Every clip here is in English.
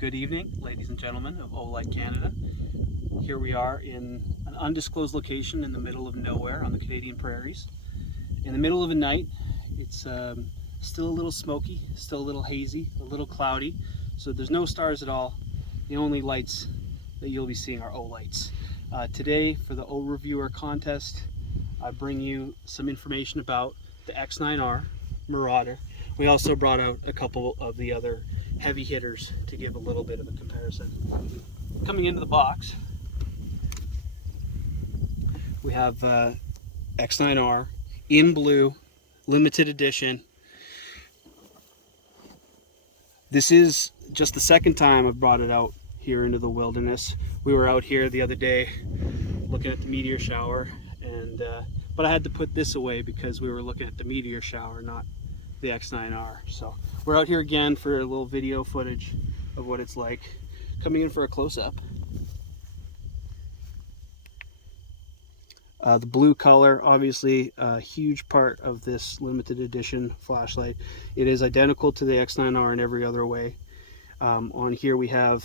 Good evening, ladies and gentlemen of Olight, Canada. Here we are in an undisclosed location in the middle of nowhere on the Canadian prairies. In the middle of a night, it's still a little smoky, still a little hazy, a little cloudy, so there's no stars at all. The only lights that you'll be seeing are Olights. Today, for the O Reviewer contest, I bring you some information about the X9R Marauder. We also brought out a couple of the other heavy hitters to give a little bit of a comparison. Coming into the box, we have X9R in blue, limited edition. This is just the second time I've brought it out here into the wilderness. We were out here the other day looking at the meteor shower, and but I had to put this away because we were looking at the meteor shower, not the X9R. So we're out here again for a little video footage of what it's like. Coming in for a close-up. The blue color, obviously a huge part of this limited edition flashlight. It is identical to the X9R in every other way. On here we have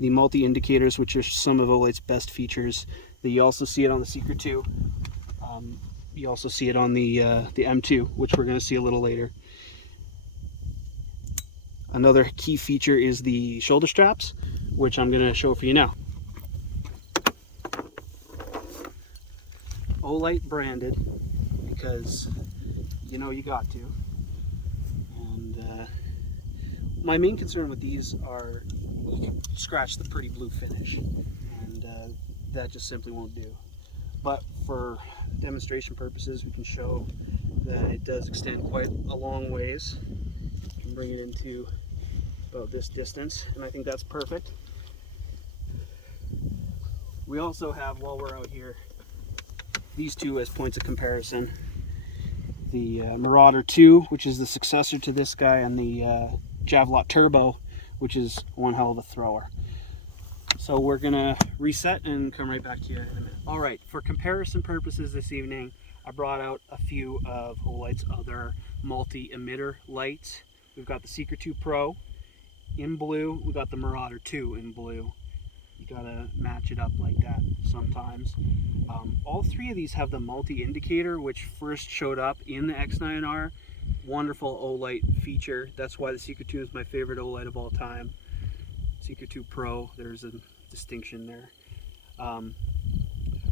the multi-indicators, which are some of Olight's best features. You also see it on the Seeker 2. You also see it on the M2, which we're going to see a little later. Another key feature is the shoulder straps, which I'm going to show for you now. Olight branded, because you know you got to. And my main concern with these are you can scratch the pretty blue finish, and that just simply won't do. But for demonstration purposes, we can show that it does extend quite a long ways. You can bring it into about this distance, and I think that's perfect. We also have, while we're out here, these two as points of comparison. The Marauder 2, which is the successor to this guy, and the Tabletop Turbo, which is one hell of a thrower. So we're gonna reset and come right back to you in a minute. All right, for comparison purposes this evening, I brought out a few of Olight's other multi-emitter lights. We've got the Seeker 2 Pro in blue. We got the Marauder 2 in blue. You gotta match it up like that sometimes. All three of these have the multi-indicator, which first showed up in the X9R. Wonderful Olight feature. That's why the Seeker 2 is my favorite Olight of all time. Seeker 2 Pro, there's a distinction there.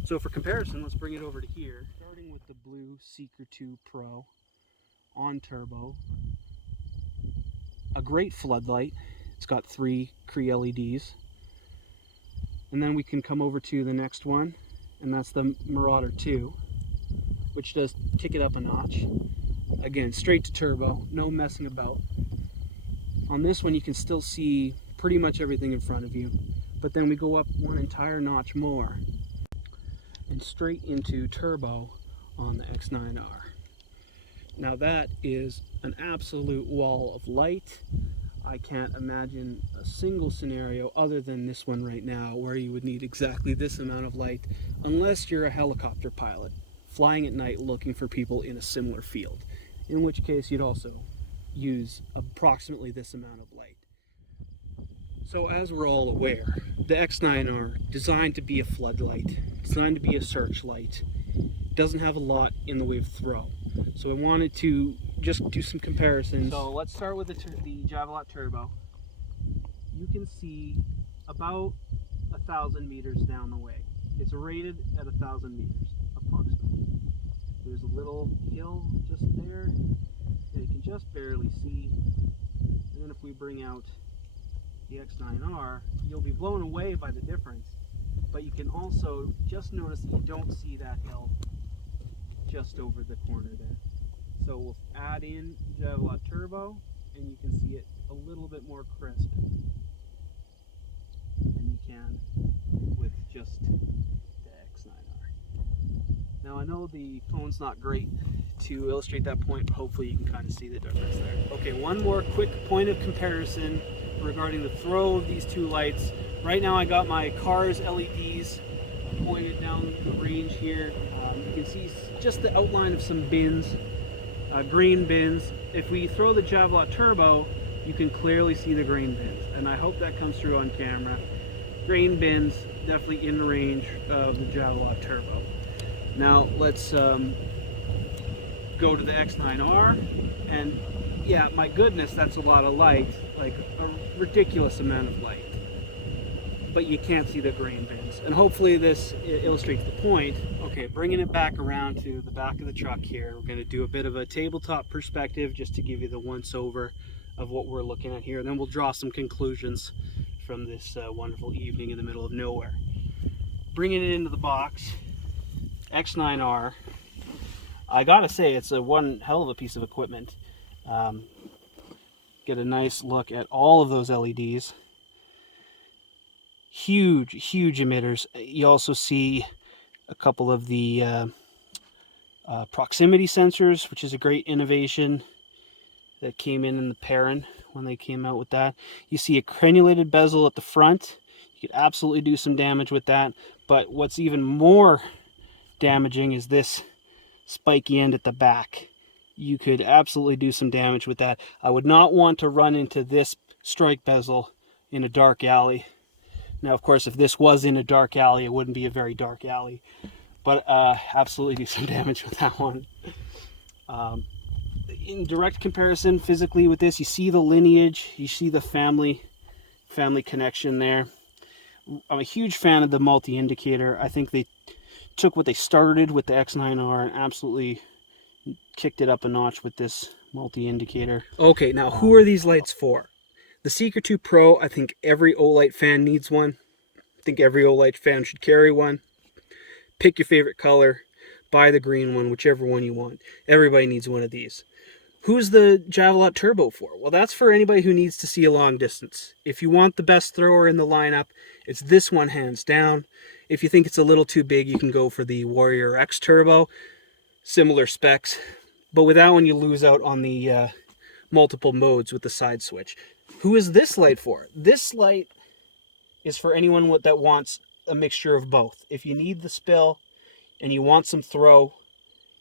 So for comparison, let's bring it over to here. Starting with the blue Seeker 2 Pro on turbo. A great floodlight. It's got 3 Cree LEDs. And then we can come over to the next one, and that's the Marauder 2, which does kick it up a notch. Again, straight to turbo, no messing about. On this one you can still see pretty much everything in front of you, but then we go up one entire notch more and straight into turbo on the X9R. Now that is an absolute wall of light. I can't imagine a single scenario other than this one right now where you would need exactly this amount of light, unless you're a helicopter pilot flying at night looking for people in a similar field, in which case you'd also use approximately this amount of light. So as we're all aware, the X9R, designed to be a floodlight, designed to be a searchlight, doesn't have a lot in the way of throw. So I wanted to just do some comparisons. So let's start with the Tabletop Turbo. You can see about 1,000 meters down the way. It's rated at 1,000 meters, approximately. There's a little hill just there that you can just barely see. And then if we bring out the X9R, you'll be blown away by the difference. But you can also just notice that you don't see that hill just over the corner there. So we'll add in Tabletop Turbo, and you can see it a little bit more crisp than you can with just the X9R. Now I know the phone's not great to illustrate that point, but hopefully you can kind of see the difference there. Okay, one more quick point of comparison regarding the throw of these two lights. Right now I got my car's LEDs pointed down the range here. You can see just the outline of some bins, green bins. If we throw the Tabletop Turbo, you can clearly see the grain bins, and I hope that comes through on camera. Grain bins definitely in range of the Tabletop Turbo. Now let's go to the X9R, and yeah, my goodness, that's a lot of light, like a ridiculous amount of light. But you can't see the grain bins, and hopefully this illustrates the point. Okay, bringing it back around to the back of the truck here, we're going to do a bit of a tabletop perspective just to give you the once over of what we're looking at here, and then we'll draw some conclusions from this wonderful evening in the middle of nowhere. Bringing it into the box, X9R. I gotta say, it's a one hell of a piece of equipment. Get a nice look at all of those LEDs. Huge emitters. You also see a couple of the proximity sensors, which is a great innovation that came in the Perrin when they came out with that. You see a crenulated bezel at the front. You could absolutely do some damage with that, but what's even more damaging is this spiky end at the back. You could absolutely do some damage with that. I would not want to run into this strike bezel in a dark alley. Now, of course, if this was in a dark alley, it wouldn't be a very dark alley, but absolutely do some damage with that one. In direct comparison physically with this, you see the lineage, you see the family connection there. I'm a huge fan of the multi-indicator. I think they took what they started with the X9R and absolutely kicked it up a notch with this multi-indicator. Okay, now who are these lights for? The Seeker 2 Pro, I think every Olight fan needs one. I think every Olight fan should carry one. Pick your favorite color, buy the green one, whichever one you want. Everybody needs one of these. Who's the Tabletop Turbo for? Well, that's for anybody who needs to see a long distance. If you want the best thrower in the lineup, it's this one hands down. If you think it's a little too big, you can go for the Warrior X Turbo. Similar specs, but with that one you lose out on the multiple modes with the side switch. Who is this light for? This light is for anyone that wants a mixture of both. If you need the spill and you want some throw,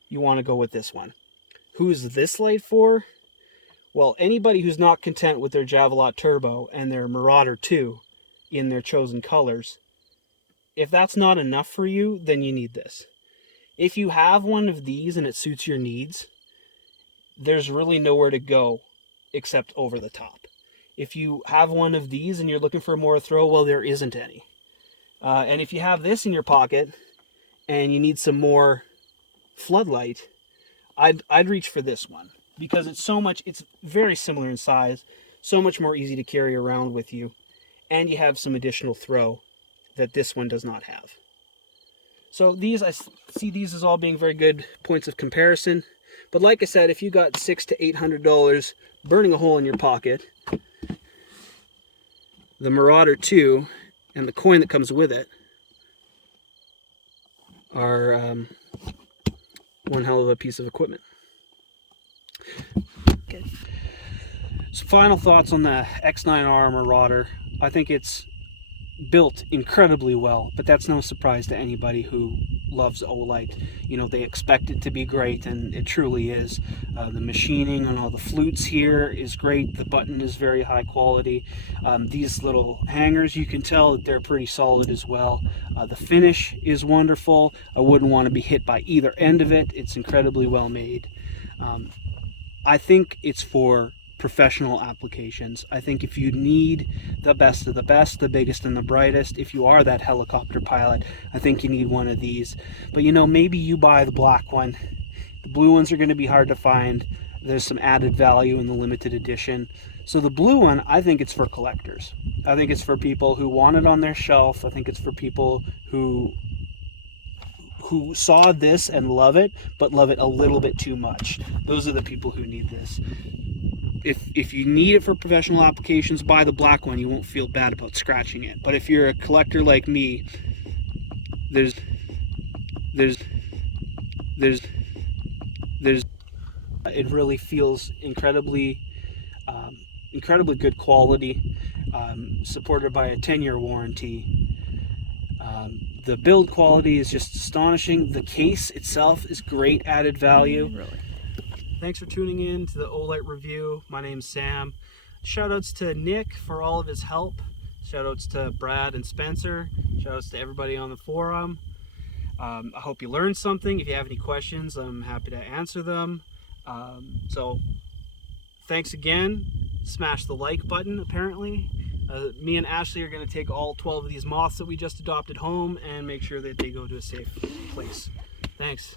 you want to go with this one. Who's this light for? Well, anybody who's not content with their Tabletop Turbo and their Marauder 2 in their chosen colors, if that's not enough for you, then you need this. If you have one of these and it suits your needs, there's really nowhere to go except over the top. If you have one of these and you're looking for more throw, well, there isn't any. And if you have this in your pocket and you need some more floodlight, I'd reach for this one because it's very similar in size, so much more easy to carry around with you, and you have some additional throw that this one does not have. So I see these as all being very good points of comparison. But like I said, if you got $600 to $800 burning a hole in your pocket, the Marauder 2 and the coin that comes with it are one hell of a piece of equipment. Good. So final thoughts on the X9R Marauder. I think it's built incredibly well, but that's no surprise to anybody who loves Olight. You know, they expect it to be great, and it truly is. The machining on all the flutes here is great. The button is very high quality. These little hangers, you can tell that they're pretty solid as well. The finish is wonderful. I wouldn't want to be hit by either end of it. It's incredibly well made. I think it's for professional applications. I think if you need the best of the best, the biggest and the brightest, if you are that helicopter pilot, I think you need one of these. But you know, maybe you buy the black one. The blue ones are going to be hard to find. There's some added value in the limited edition. So the blue one, I think it's for collectors. I think it's for people who want it on their shelf. I think it's for people who saw this and love it, but love it a little bit too much. Those are the people who need this. If you need it for professional applications, buy the black one. You won't feel bad about scratching it. But if you're a collector like me, it really feels incredibly good quality, supported by a 10-year warranty. The build quality is just astonishing. The case itself is great added value. Really. Thanks for tuning in to the Olight review. My name's Sam. Shoutouts to Nick for all of his help. Shoutouts to Brad and Spencer. Shoutouts to everybody on the forum. I hope you learned something. If you have any questions, I'm happy to answer them. So thanks again. Smash the like button, apparently. Me and Ashley are going to take all 12 of these moths that we just adopted home and make sure that they go to a safe place. Thanks.